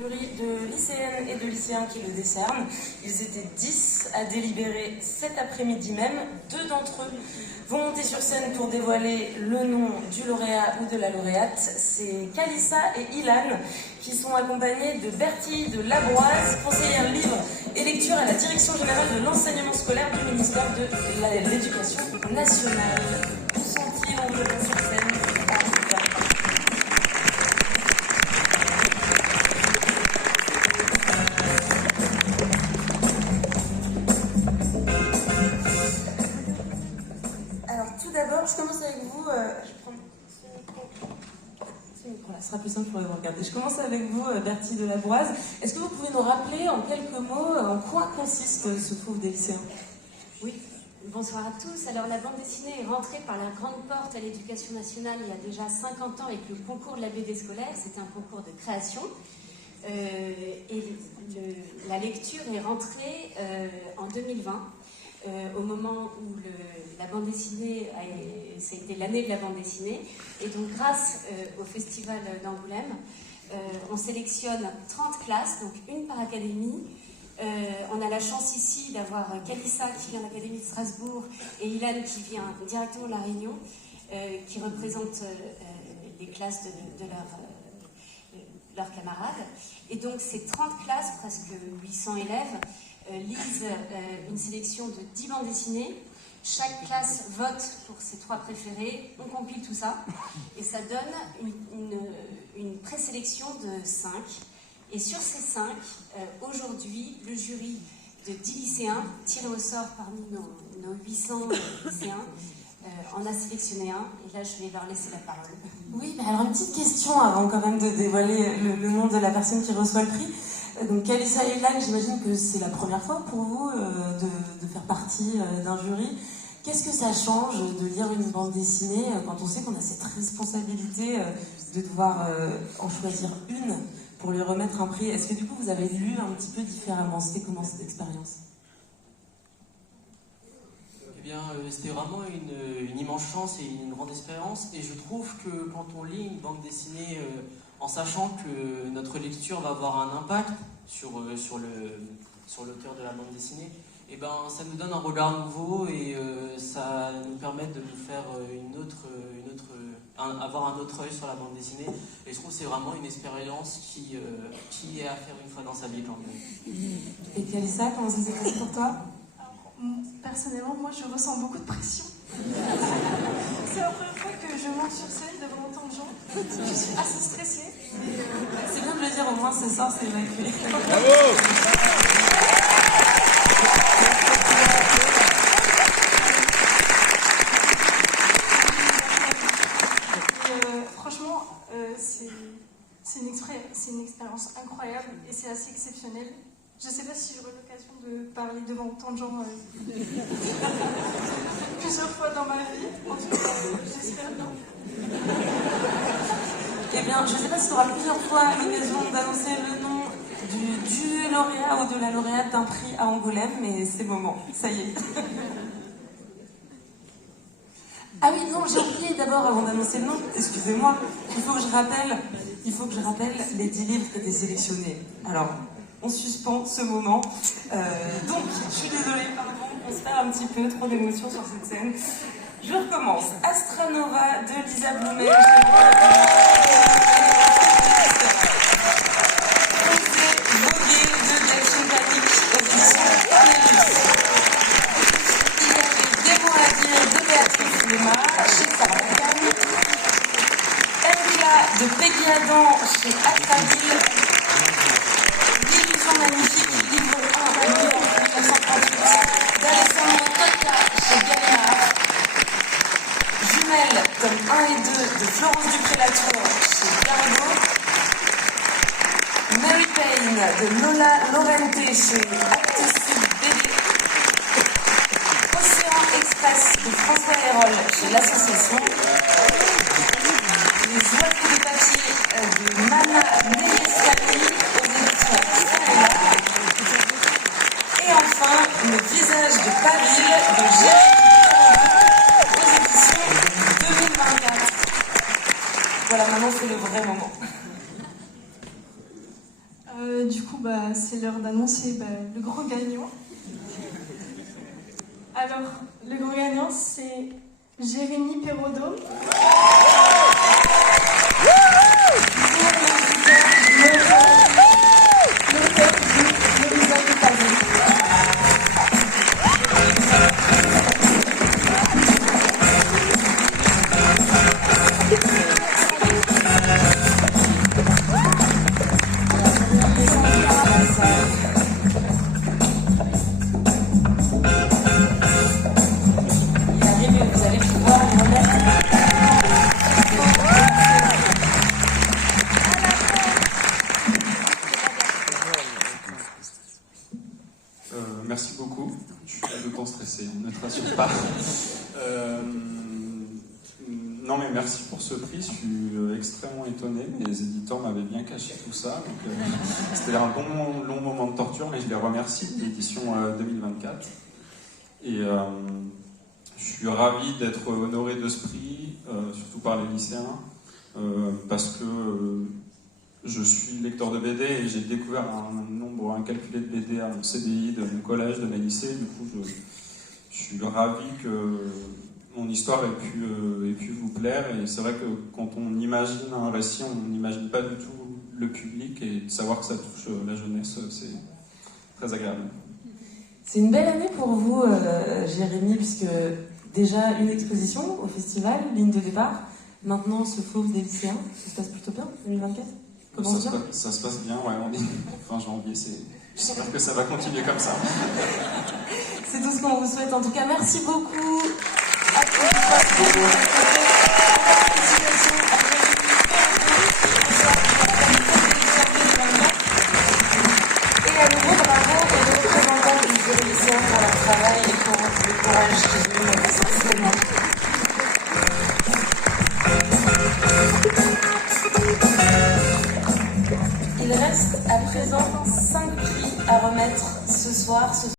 jury de lycéennes et de lycéens qui le décernent. Ils étaient 10 à délibérer cet après-midi même. 2 d'entre eux vont monter sur scène pour dévoiler le nom du lauréat ou de la lauréate. C'est Kalissa et Ilan qui sont accompagnés de Bertie de Labroise, conseillère livre et lecture à la Direction générale de l'enseignement scolaire du ministère de l'Éducation nationale. Où sont-ils? On peut sur scène. Tout d'abord, je commence avec vous. Je prends ce micro. Là, ce sera plus simple pour vous regarder. Je commence avec vous, Bertie de Labroise. Est-ce que vous pouvez nous rappeler en quelques mots en quoi consiste ce Fauve des lycéens? Oui, bonsoir à tous. Alors, la bande dessinée est rentrée par la grande porte à l'Éducation nationale il y a déjà 50 ans avec le concours de la BD scolaire. C'était un concours de création. La lecture est rentrée en 2020. Au moment où la bande dessinée, ça a été l'année de la bande dessinée. Et donc, grâce au Festival d'Angoulême, on sélectionne 30 classes, donc une par académie. On a la chance ici d'avoir Kalissa qui vient de l'Académie de Strasbourg et Ilan qui vient directement de La Réunion, qui représente les classes de leurs camarades. Et donc, ces 30 classes, presque 800 élèves, lisent une sélection de 10 bandes dessinées. Chaque classe vote pour ses 3 préférés. On compile tout ça et ça donne une présélection de 5. Et sur ces 5, aujourd'hui, le jury de 10 lycéens, tiré au sort parmi nos 800 lycéens, en a sélectionné un. Et là, je vais leur laisser la parole. Oui, mais alors une petite question avant quand même de dévoiler le nom de la personne qui reçoit le prix. Donc Kalissa et Ilan, j'imagine que c'est la première fois pour vous de faire partie d'un jury. Qu'est-ce que ça change de lire une bande dessinée quand on sait qu'on a cette responsabilité de devoir en choisir une pour lui remettre un prix? Est-ce que du coup vous avez lu un petit peu différemment? C'était comment cette expérience? Eh bien, c'était vraiment une immense chance et une grande expérience. Et je trouve que quand on lit une bande dessinée en sachant que notre lecture va avoir un impact sur l'auteur de la bande dessinée, eh ben, ça nous donne un regard nouveau et ça nous permet de nous faire avoir un autre œil sur la bande dessinée. Et je trouve que c'est vraiment une expérience qui est à faire une fois dans sa vie quand même. Et Kalissa, comment ça s'est passé pour toi? Personnellement, moi je ressens beaucoup de pression. C'est la première fois que je monte sur scène devant autant de gens. Je suis assez stressée. C'est bien de le dire, au moins ce soir c'est évacué. Franchement, c'est une expérience incroyable et c'est assez exceptionnel. Je ne sais pas si j'aurai l'occasion de parler devant autant de gens plusieurs fois dans ma vie. En tout cas, j'espère bien. Eh bien, je ne sais pas si tu auras plusieurs fois l'occasion d'annoncer le nom du lauréat ou de la lauréate d'un prix à Angoulême, mais c'est le moment, ça y est. Ah oui, non, j'ai oublié d'abord, avant d'annoncer le nom, excusez-moi, il faut que je rappelle les 10 livres qui étaient sélectionnés. Alors, on suspend ce moment. Donc, je suis désolée, pardon, on se perd un petit peu, trop d'émotions sur cette scène. Je recommence. Astranova de Lisa Blumet. Voguer de Delphine Panic, édition Cornelius. Il y avait Des mots à dire de Béatrice Lema chez Sarah Lacan. Erika de Peggy Adam chez Actaville. L'illusion magnifique, livre 1 à lire en 1938 d'Alessandro Cotta chez Gallimard. Jumelles, tome 1 et 2 de Florence Dupré-Latour chez Gargo. Mary Payne de Lola Lorente chez Actes Sud BD. Océan Express de François Hérol chez l'Association. Les oiseaux de papier de Mana Neyestani aux éditions Isabella. Et enfin, le visage de Paville de Jérémy aux éditions 2024. Voilà, maintenant c'est le vrai moment. Du coup, c'est l'heure d'annoncer le grand gagnant. Alors, le grand gagnant, c'est Jérémy Perraudot. Merci beaucoup. Je suis pas d'autant stressé, ne te rassure pas. Non mais merci pour ce prix, je suis extrêmement étonné. Mes éditeurs m'avaient bien caché tout ça. Donc, c'était un long moment de torture, mais je les remercie, l'édition 2024. Et je suis ravi d'être honoré de ce prix, surtout par les lycéens, parce que je suis lecteur de BD et j'ai découvert un nombre incalculé de BD à mon CDI, de mon collège, de mes lycées. Du coup, je suis ravi que mon histoire ait pu vous plaire. Et c'est vrai que quand on imagine un récit, on n'imagine pas du tout le public. Et de savoir que ça touche la jeunesse, c'est très agréable. C'est une belle année pour vous, Jérémy, puisque déjà une exposition au festival, ligne de départ. Maintenant, ce Fauve des lycéens, ça se passe plutôt bien, 2024 ? Ça se passe bien, ouais, on est fin janvier, j'espère que ça va continuer comme ça. C'est tout ce qu'on vous souhaite. En tout cas, merci beaucoup. Et à nouveau, bravo aux représentants des lycéens pour leur travail et pour le courage qu'ils ont essentiellement. Il reste à présent 5 prix à remettre ce soir.